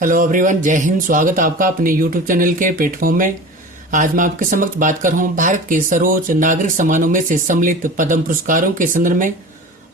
Hello everyone, जय हिंद। स्वागत है आपका अपने यूट्यूब चैनल के प्लेटफॉर्म में। आज मैं आपके समक्ष बात कर रहा हूँ भारत के सर्वोच्च नागरिक सम्मानों में से सम्मिलित पद्म पुरस्कारों के संदर्भ में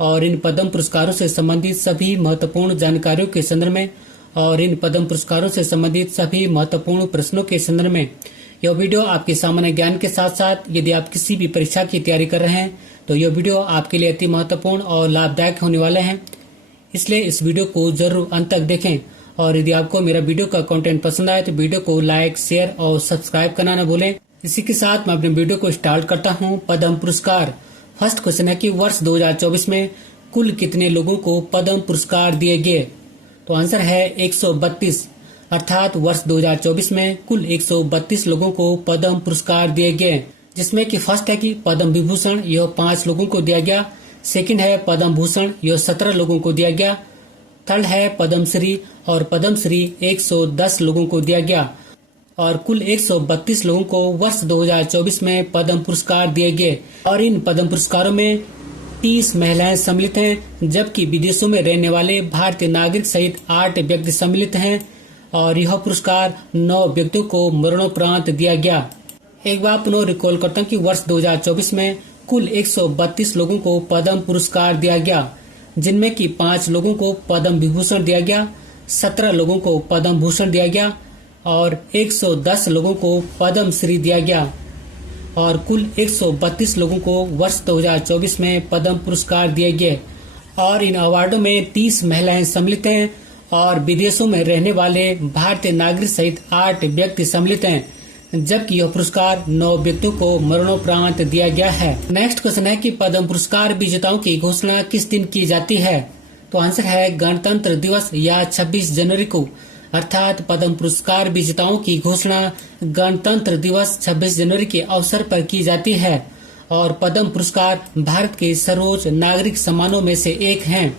और इन पद्म पुरस्कारों से संबंधित सभी महत्वपूर्ण जानकारियों के संदर्भ में और इन पद्म पुरस्कारों से संबंधित सभी महत्वपूर्ण प्रश्नों के संदर्भ में। यह वीडियो आपके सामान्य ज्ञान के साथ साथ यदि आप किसी भी परीक्षा की तैयारी कर रहे हैं तो यह वीडियो आपके लिए अति महत्वपूर्ण और लाभदायक होने वाले हैं, इसलिए इस वीडियो को जरूर अंत तक देखें। और यदि आपको मेरा वीडियो का कंटेंट पसंद आए तो वीडियो को लाइक, शेयर और सब्सक्राइब करना न भूलें। इसी के साथ मैं अपने वीडियो को स्टार्ट करता हूं। पद्म पुरस्कार। फर्स्ट क्वेश्चन है कि वर्ष 2024 में कुल कितने लोगों को पद्म पुरस्कार दिए गए? तो आंसर है 132। अर्थात वर्ष 2024 में कुल 132 लोगों को पद्म पुरस्कार दिए गए, जिसमें कि फर्स्ट है कि पद्म विभूषण, यह 5 लोगों को दिया गया। सेकंड है पद्म भूषण, यह 17 लोगों को दिया गया। थर्ड है पद्मश्री और पद्मश्री 110 लोगों को दिया गया और कुल 132 लोगों को वर्ष 2024 में पद्म पुरस्कार दिए गए। और इन पद्म पुरस्कारों में 30 महिलाएं सम्मिलित हैं, जबकि विदेशों में रहने वाले भारतीय नागरिक सहित 8 व्यक्ति सम्मिलित हैं और यह पुरस्कार 9 व्यक्तियों को मरणोपरांत दिया गया। एक बार पुनः रिकॉल करता हूँ कि वर्ष 2024 में कुल 132 लोगों को पद्म पुरस्कार दिया गया, जिनमें कि 5 लोगों को पद्म विभूषण दिया गया, 17 लोगों को पद्म भूषण दिया गया और 110 लोगों को पद्म श्री दिया गया और कुल 132 लोगों को वर्ष 2024 में पद्म पुरस्कार दिए गए। और इन अवार्डों में 30 महिलाएं सम्मिलित हैं और विदेशों में रहने वाले भारतीय नागरिक सहित 8 व्यक्ति सम्मिलित हैं, जबकि यह पुरस्कार 9 व्यक्तियों को मरणोपरांत दिया गया है। नेक्स्ट क्वेश्चन है कि पद्म पुरस्कार विजेताओं की घोषणा किस दिन की जाती है? तो आंसर है गणतंत्र दिवस या 26 जनवरी को। अर्थात पद्म पुरस्कार विजेताओं की घोषणा गणतंत्र दिवस 26 जनवरी के अवसर पर की जाती है। और पद्म पुरस्कार भारत के सर्वोच्च नागरिक सम्मानों में से एक हैं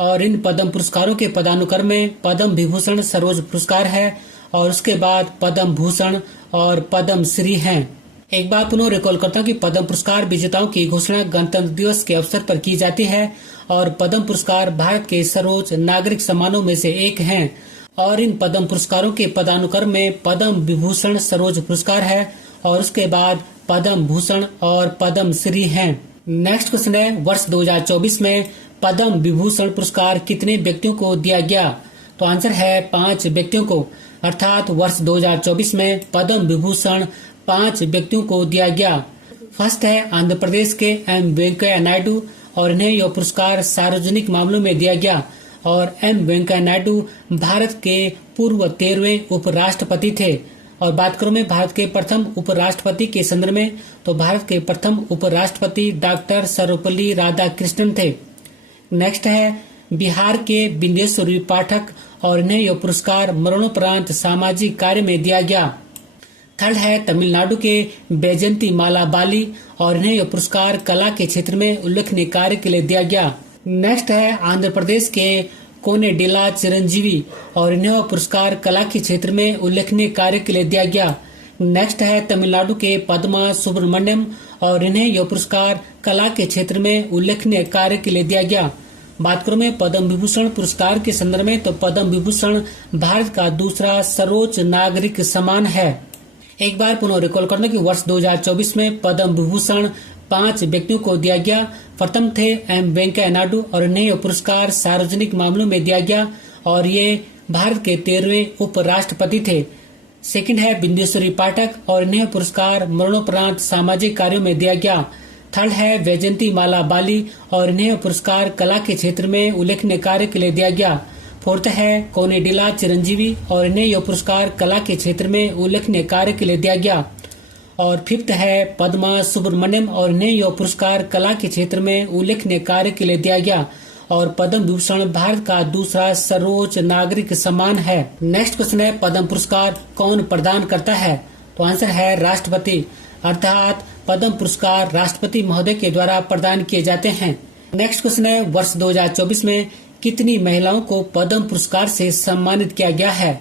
और इन पद्म पुरस्कारों के पदानुक्रम में पद्म विभूषण सर्वोच्च पुरस्कार है और उसके बाद पद्म भूषण और पद्म श्री हैं। एक बार पुनः रिकॉल करता हूँ कि पद्म पुरस्कार विजेताओं की घोषणा गणतंत्र दिवस के अवसर पर की जाती है और पद्म पुरस्कार भारत के सर्वोच्च नागरिक सम्मानों में से एक हैं और इन पद्म पुरस्कारों के पदानुक्रम में पद्म विभूषण सर्वोच्च पुरस्कार है और उसके बाद पद्म भूषण और पद्म श्री हैं। नेक्स्ट क्वेश्चन है वर्ष 2024 में पद्म विभूषण पुरस्कार कितने व्यक्तियों को दिया गया? तो आंसर है 5 व्यक्तियों को। अर्थात वर्ष 2024 में पद्म विभूषण 5 व्यक्तियों को दिया गया। फर्स्ट है आंध्र प्रदेश के एम वेंकैया नायडू और इन्हें यह पुरस्कार सार्वजनिक मामलों में दिया गया और एम वेंकैया नायडू भारत के पूर्व 13वें उपराष्ट्रपति थे। और बात करूं मैं भारत के प्रथम उपराष्ट्रपति के संदर्भ में, तो भारत के प्रथम उपराष्ट्रपति डॉक्टर सर्वपल्ली राधाकृष्णन थे। नेक्स्ट है बिहार के बिंदेश्वरी पाठक और इन्हें यह पुरस्कार मरणोपरांत सामाजिक कार्य में दिया गया। थर्ड है तमिलनाडु के बैजंती माला बाली और इन्हें यह पुरस्कार कला के क्षेत्र में उल्लेखनीय कार्य के लिए दिया गया। नेक्स्ट है आंध्र प्रदेश के कोनेडिला चिरंजीवी और इन्हें यह पुरस्कार कला के क्षेत्र में उल्लेखनीय कार्य के लिए दिया गया। नेक्स्ट है तमिलनाडु के पद्मा सुब्रमण्यम और इन्हें यह पुरस्कार कला के क्षेत्र में उल्लेखनीय कार्य के लिए दिया गया। बात करूं मैं पद्म विभूषण पुरस्कार के संदर्भ में, तो पद्म विभूषण भारत का दूसरा सर्वोच्च नागरिक सम्मान है। एक बार पुनः रिकॉल करना कि वर्ष 2024 में पद्म विभूषण 5 व्यक्तियों को दिया गया। प्रथम थे एम वेंकैया नायडू और इन्हें यह पुरस्कार सार्वजनिक मामलों में दिया गया और ये भारत के 13वें उपराष्ट्रपति थे। सेकंड है बिंदेश्वरी पाठक और इन्हें पुरस्कार मरणोपरांत सामाजिक कार्यों में दिया गया। थर्ड है वैजयंती माला बाली और इन्हें पुरस्कार कला के क्षेत्र में उल्लेखनीय कार्य के लिए दिया गया। फोर्थ है कोनेडिला चिरंजीवी और इन्हें यह पुरस्कार कला के क्षेत्र में उल्लेखनीय कार्य के लिए दिया गया। और फिफ्थ है पद्मा सुब्रमण्यम और इन्हें यह पुरस्कार कला के क्षेत्र में उल्लेखनीय कार्य के लिए दिया गया। और पद्म विभूषण भारत का दूसरा सर्वोच्च नागरिक सम्मान है। नेक्स्ट क्वेश्चन है पद्म पुरस्कार कौन प्रदान करता है? तो आंसर है राष्ट्रपति। अर्थात पद्म पुरस्कार राष्ट्रपति महोदय के द्वारा प्रदान किए जाते हैं। नेक्स्ट क्वेश्चन है वर्ष 2024 में कितनी महिलाओं को पद्म पुरस्कार से सम्मानित किया गया है?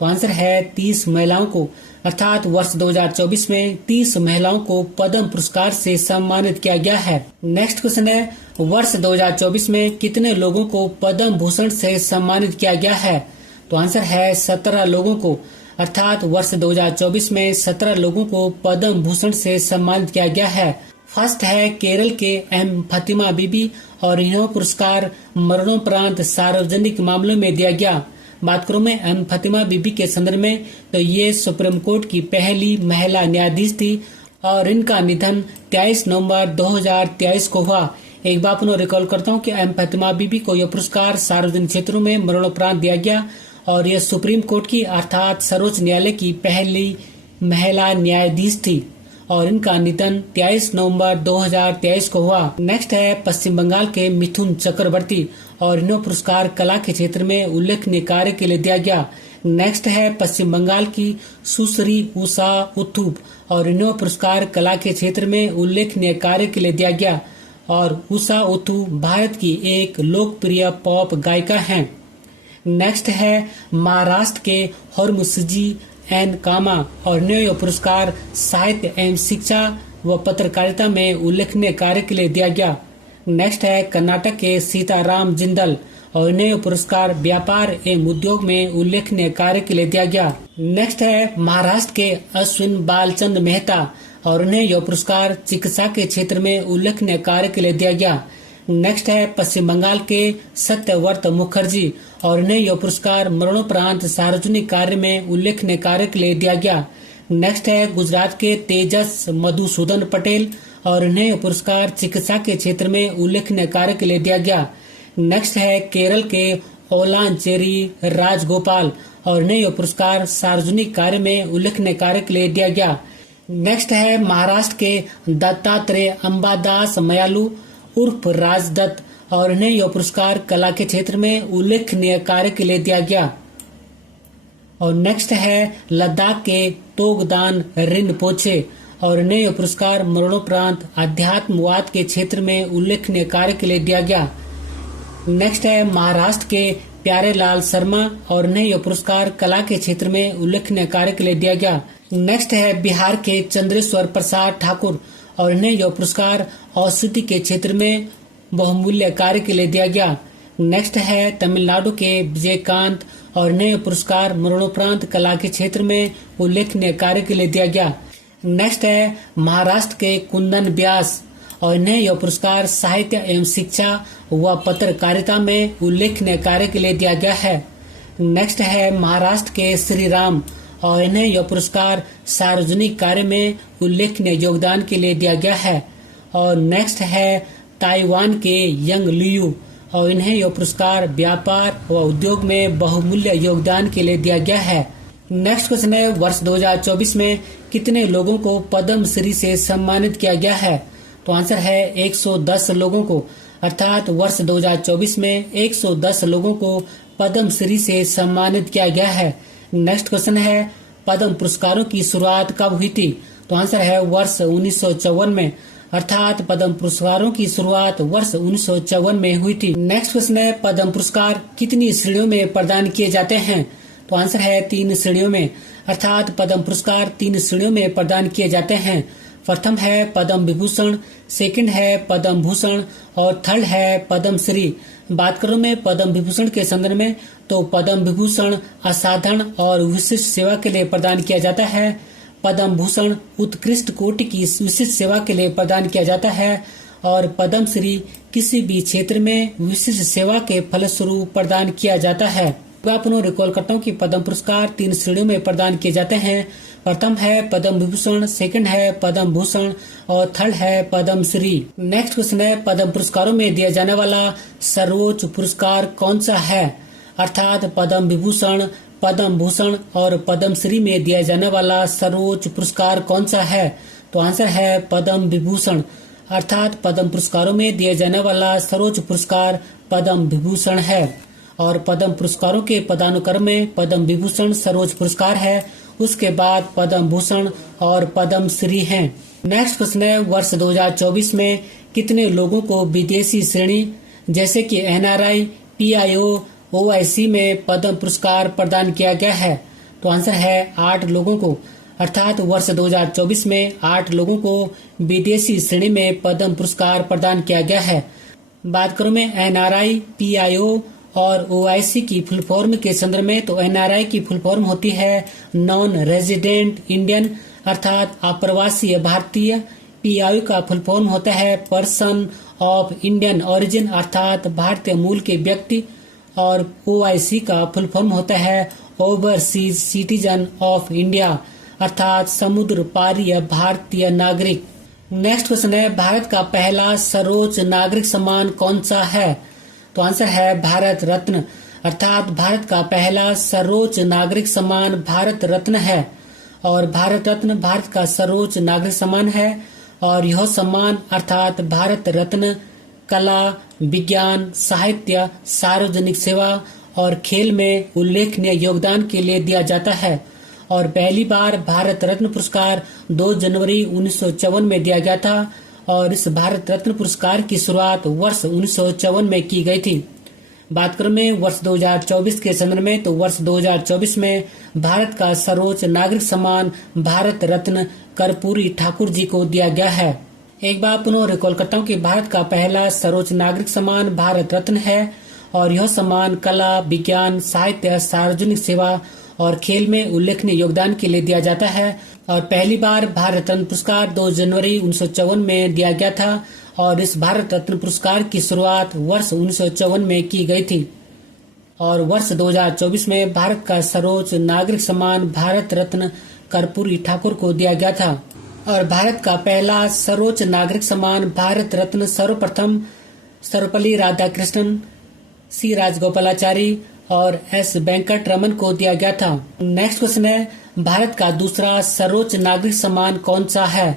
तो आंसर है 30 महिलाओं को। अर्थात वर्ष 2024 में 30 महिलाओं को पद्म पुरस्कार से सम्मानित किया गया है। नेक्स्ट क्वेश्चन है वर्ष 2024 में कितने लोगों को पद्म भूषण से सम्मानित किया गया है? तो आंसर है 17 लोगों को, अर्थात वर्ष 2024 में 17 लोगों को पद्म भूषण से सम्मानित किया गया है। फर्स्ट है केरल के एम फातिमा बीबी और इन्हें पुरस्कार मरणोपरांत सार्वजनिक मामलों में दिया गया। बात करूं मैं एम फातिमा बीबी के संदर्भ में, तो ये सुप्रीम कोर्ट की पहली महिला न्यायाधीश थी और इनका निधन 23 नवंबर 2023 को हुआ। एक बार पुनः रिकॉल करता हूं कि एम फातिमा बीबी को यह पुरस्कार सार्वजनिक क्षेत्रों में मरणोपरांत दिया गया और यह सुप्रीम कोर्ट की अर्थात सर्वोच्च न्यायालय की पहली महिला न्यायाधीश थी और इनका निधन 23 नवंबर 2023 को हुआ। नेक्स्ट है पश्चिम बंगाल के मिथुन चक्रवर्ती और इन्हें पुरस्कार कला के क्षेत्र में उल्लेखनीय कार्य के लिए दिया गया। नेक्स्ट है पश्चिम बंगाल की सुश्री उषा उत्थुप और इन्हें पुरस्कार कला के क्षेत्र में उल्लेखनीय कार्य के लिए दिया गया और उषा उत्थुप भारत की एक लोकप्रिय पॉप गायिका हैं। नेक्स्ट है महाराष्ट्र के हरमुसजी एन कामा और इन्हें पुरस्कार साहित्य एवं शिक्षा व पत्रकारिता में उल्लेखनीय कार्य के लिए दिया गया। नेक्स्ट है कर्नाटक के सीताराम जिंदल और इन्हें पुरस्कार व्यापार एवं उद्योग में उल्लेखनीय कार्य के लिए दिया गया। नेक्स्ट है महाराष्ट्र के अश्विन बालचंद मेहता और उन्हें यह पुरस्कार चिकित्सा के क्षेत्र में उल्लेखनीय कार्य के लिए दिया गया। नेक्स्ट है पश्चिम बंगाल के सत्यव्रत मुखर्जी और इन्हें यह पुरस्कार मरणोपरांत सार्वजनिक कार्य में उल्लेखनीय कार्य के लिए दिया गया। नेक्स्ट है गुजरात के तेजस मधुसूदन पटेल और इन्हें यह पुरस्कार चिकित्सा के क्षेत्र में उल्लेखनीय कार्य के लिए दिया गया। नेक्स्ट है केरल के ओलांचेरी राजगोपाल और इन्हें यह पुरस्कार सार्वजनिक कार्य में उल्लेखनीय कार्य के लिए दिया गया। नेक्स्ट है महाराष्ट्र के दत्तात्रेय अंबादास मयालू उर्फ राजदत्त और इन्हें यह पुरस्कार कला के क्षेत्र में उल्लेखनीय कार्य के लिए दिया गया। और नेक्स्ट है लद्दाख के तोगदान रिनपोचे और इन्हें यह पुरस्कार मरणोपरांत अध्यात्मवाद के क्षेत्र में उल्लेखनीय कार्य के लिए दिया गया। नेक्स्ट है महाराष्ट्र के प्यारेलाल शर्मा और इन्हें यह पुरस्कार कला के क्षेत्र में उल्लेखनीय कार्य के लिए दिया गया। नेक्स्ट है बिहार के चंद्रेश्वर प्रसाद ठाकुर और इन्हें यह पुरस्कार औषधि के क्षेत्र में बहुमूल्य कार्य के लिए दिया गया। नेक्स्ट है तमिलनाडु के विजयकांत और इन्हें यह पुरस्कार मरणोपरांत कला के क्षेत्र में उल्लेखनीय कार्य के लिए दिया गया। नेक्स्ट है महाराष्ट्र के कुंदन व्यास और इन्हें यह पुरस्कार साहित्य एवं शिक्षा व पत्रकारिता में उल्लेखनीय कार्य के लिए दिया गया है। नेक्स्ट है महाराष्ट्र के श्री राम और इन्हें यह पुरस्कार सार्वजनिक कार्य में उल्लेखनीय योगदान के लिए दिया गया है। और नेक्स्ट है ताइवान के यंग लियू और इन्हें यह पुरस्कार व्यापार व उद्योग में बहुमूल्य योगदान के लिए दिया गया है। नेक्स्ट क्वेश्चन है वर्ष 2024 में कितने लोगों को पद्म श्री से सम्मानित किया गया है? तो आंसर है 110 लोगों को, अर्थात वर्ष 2024 में 110 लोगों को पद्म श्री से सम्मानित किया गया है। नेक्स्ट क्वेश्चन है पद्म पुरस्कारों की शुरुआत कब हुई थी? तो आंसर है वर्ष 1954 में, अर्थात पद्म पुरस्कारों की शुरुआत वर्ष 1954 में हुई थी। नेक्स्ट क्वेश्चन है पद्म पुरस्कार कितनी श्रेणियों में प्रदान किए जाते हैं? तो आंसर है 3 श्रेणियों में, अर्थात पद्म पुरस्कार 3 श्रेणियों में प्रदान किए जाते हैं। प्रथम है पद्म विभूषण, सेकंड है पद्म भूषण और थर्ड है पद्म श्री। बात करूं मैं पद्म विभूषण के संदर्भ में, तो पद्म विभूषण असाधारण और विशिष्ट सेवा के लिए प्रदान किया जाता है। पद्म भूषण उत्कृष्ट कोटि की विशिष्ट सेवा के लिए प्रदान किया जाता है और पद्म श्री किसी भी क्षेत्र में विशिष्ट सेवा के फलस्वरूप प्रदान किया जाता है। मैं पुनः रिकॉल करता हूँ कि पद्म पुरस्कार 3 श्रेणियों में प्रदान किए जाते हैं। प्रथम है पद्म विभूषण, सेकंड है पद्म भूषण और थर्ड है पद्म श्री। नेक्स्ट क्वेश्चन है पद्म पुरस्कारों में दिया जाने वाला सर्वोच्च पुरस्कार कौन सा है? अर्थात पद्म विभूषण, पद्म भूषण और पद्म श्री में दिया जाने वाला सर्वोच्च पुरस्कार कौन सा है? तो आंसर है पद्म विभूषण, अर्थात पद्म पुरस्कारों में दिया जाने वाला सर्वोच्च पुरस्कार पद्म विभूषण है। और पद्म पुरस्कारों के पदानुक्रम में पद्म विभूषण सर्वोच्च पुरस्कार है, उसके बाद पद्म भूषण और पद्म श्री हैं। नेक्स्ट क्वेश्चन है वर्ष 2024 में कितने लोगों को विदेशी श्रेणी जैसे कि NRI, PIO, OIC में पद्म पुरस्कार प्रदान किया गया है? तो आंसर है 8 लोगों को, अर्थात वर्ष 2024 में 8 लोगों को विदेशी श्रेणी में पद्म पुरस्कार प्रदान किया गया है। बात करूं मैं NRI, PIO और OIC की फुल फॉर्म के संदर्भ में तो NRI की फुल फॉर्म होती है नॉन रेजिडेंट इंडियन अर्थात अप्रवासीय भारतीय। PIO का फुल फॉर्म होता है पर्सन ऑफ इंडियन ओरिजिन अर्थात भारतीय मूल के व्यक्ति। और OIC का फुल फॉर्म होता है ओवरसीज सिटीजन ऑफ इंडिया अर्थात समुद्र पारीय भारतीय नागरिक। नेक्स्ट क्वेश्चन है भारत का पहला सर्वोच्च नागरिक सम्मान कौन सा है? तो आंसर है भारत रत्न अर्थात भारत का पहला सर्वोच्च नागरिक सम्मान भारत रत्न है। और भारत रत्न भारत का सर्वोच्च नागरिक सम्मान है और यह सम्मान अर्थात भारत रत्न कला, विज्ञान, साहित्य, सार्वजनिक सेवा और खेल में उल्लेखनीय योगदान के लिए दिया जाता है। और पहली बार भारत रत्न पुरस्कार 2 जनवरी 1954 में दिया गया था और इस भारत रत्न पुरस्कार की शुरुआत वर्ष 1954 में की गई थी। बात करें मैं वर्ष 2024 के संदर्भ में तो वर्ष 2024 में भारत का सर्वोच्च नागरिक सम्मान भारत रत्न कर्पूरी ठाकुर जी को दिया गया है। एक बार पुनः रिकॉल करता हूँ कि भारत का पहला सर्वोच्च नागरिक सम्मान भारत रत्न है और यह सम्मान कला, विज्ञान, साहित्य, सार्वजनिक सेवा और खेल में उल्लेखनीय योगदान के लिए दिया जाता है। और पहली बार भारत रत्न पुरस्कार 2 जनवरी 1954 में दिया गया था और इस भारत रत्न पुरस्कार की शुरुआत वर्ष 1954 में की गई थी। और वर्ष 2024 में भारत का सर्वोच्च नागरिक सम्मान भारत रत्न कर्पूरी ठाकुर को दिया गया था। और भारत का पहला सर्वोच्च नागरिक सम्मान भारत रत्न सर्वप्रथम सर्वपल्ली राधाकृष्णन, C राजगोपालाचारी और S वेंकट रमन को दिया गया था। नेक्स्ट क्वेश्चन है भारत का दूसरा सर्वोच्च नागरिक सम्मान कौन सा है?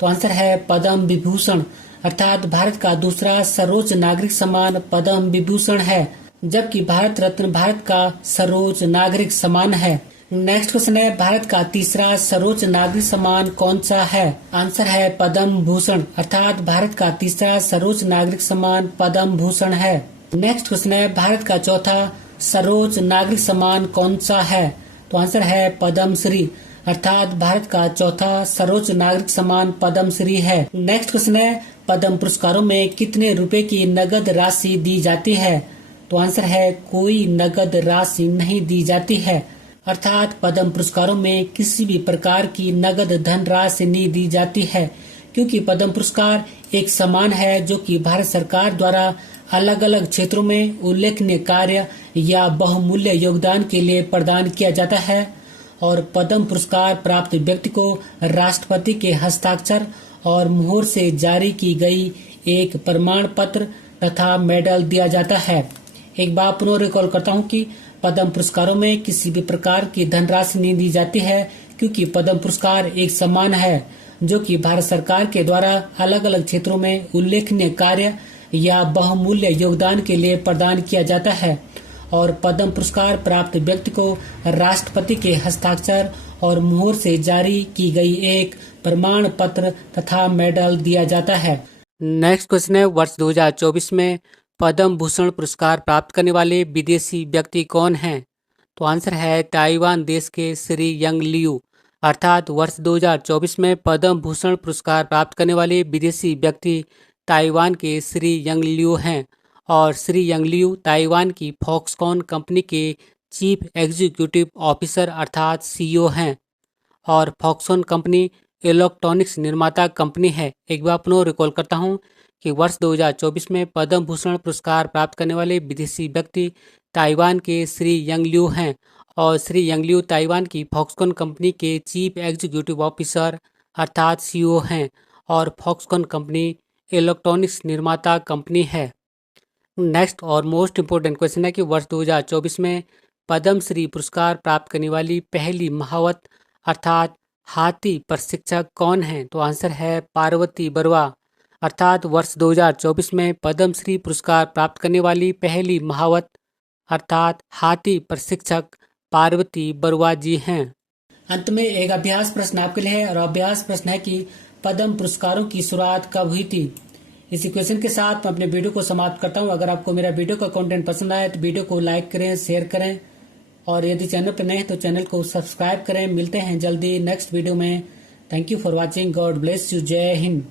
तो आंसर है पद्म विभूषण अर्थात भारत का दूसरा सर्वोच्च नागरिक सम्मान पद्म विभूषण है, जबकि भारत रत्न भारत का सर्वोच्च नागरिक सम्मान है। नेक्स्ट क्वेश्चन है भारत का तीसरा सर्वोच्च नागरिक सम्मान कौन सा है? आंसर है पद्म भूषण अर्थात भारत का तीसरा सर्वोच्च नागरिक सम्मान पद्म भूषण है। नेक्स्ट क्वेश्चन है भारत का चौथा सर्वोच्च नागरिक सम्मान कौन सा है? तो आंसर है पद्म श्री अर्थात भारत का चौथा सर्वोच्च नागरिक सम्मान पद्म श्री है। नेक्स्ट क्वेश्चन है पद्म पुरस्कारों में कितने रुपए की नगद राशि दी जाती है? तो आंसर है कोई नगद राशि नहीं दी जाती है अर्थात पद्म पुरस्कारों में किसी भी प्रकार की नगद धन राशि नहीं दी जाती है, क्योंकि पद्म पुरस्कार एक सम्मान है जो कि भारत सरकार द्वारा अलग अलग क्षेत्रों में उल्लेखनीय कार्य या बहुमूल्य योगदान के लिए प्रदान किया जाता है। और पद्म पुरस्कार प्राप्त व्यक्ति को राष्ट्रपति के हस्ताक्षर और मुहर से जारी की गई एक प्रमाण पत्र तथा मेडल दिया जाता है। एक बार पुनः रिकॉल करता हूँ कि पद्म पुरस्कारों में किसी भी प्रकार की धनराशि नहीं दी जाती है, क्योंकि पद्म पुरस्कार एक सम्मान है जो कि भारत सरकार के द्वारा अलग अलग क्षेत्रों में उल्लेखनीय कार्य या बहुमूल्य योगदान के लिए प्रदान किया जाता है। और पद्म पुरस्कार प्राप्त व्यक्ति को राष्ट्रपति के हस्ताक्षर और मुहर से जारी की गई एक प्रमाण पत्र तथा मेडल दिया जाता है। नेक्स्ट क्वेश्चन है वर्ष 2024 में पद्म भूषण पुरस्कार प्राप्त करने वाले विदेशी व्यक्ति कौन हैं? तो आंसर है ताइवान देश के श्री यंग लियू अर्थात वर्ष 2024 में पद्म भूषण पुरस्कार प्राप्त करने वाले विदेशी व्यक्ति ताइवान के श्री यंग लियू हैं। और श्री यंग लियू ताइवान की फॉक्सकॉन कंपनी के चीफ एग्जीक्यूटिव ऑफिसर अर्थात CEO हैं। और फॉक्सकॉन कंपनी इलेक्ट्रॉनिक्स निर्माता कंपनी है। एक बार पुनः रिकॉल करता हूं कि वर्ष 2024 में पद्म भूषण पुरस्कार प्राप्त करने वाले विदेशी व्यक्ति ताइवान के श्री यंग लियू हैं और श्री यंग लियू ताइवान की फॉक्सकॉन कंपनी के चीफ एग्जीक्यूटिव ऑफिसर अर्थात CEO हैं और फॉक्सकॉन कंपनी इलेक्ट्रॉनिक्स निर्माता कंपनी है। नेक्स्ट और मोस्ट इम्पोर्टेंट क्वेश्चन है कि वर्ष 2024 में पद्मश्री पुरस्कार प्राप्त करने वाली पहली महावत अर्थात हाथी प्रशिक्षक कौन है? तो आंसर है पार्वती बरुआ अर्थात वर्ष 2024 में पद्मश्री पुरस्कार प्राप्त करने वाली पहली महावत अर्थात हाथी प्रशिक्षक पार्वती बरुआ जी हैं। अंत में एक अभ्यास प्रश्न आपके लिए है और अभ्यास प्रश्न है कि पद्म पुरस्कारों की शुरुआत कब हुई थी? इसी क्वेश्चन के साथ मैं अपने वीडियो को समाप्त करता हूं। अगर आपको मेरा वीडियो का कंटेंट पसंद आए तो वीडियो को लाइक करें, शेयर करें और यदि चैनल पर नए हैं तो चैनल को सब्सक्राइब करें। मिलते हैं जल्दी नेक्स्ट वीडियो में। Thank you for watching. God bless you. जय हिंद।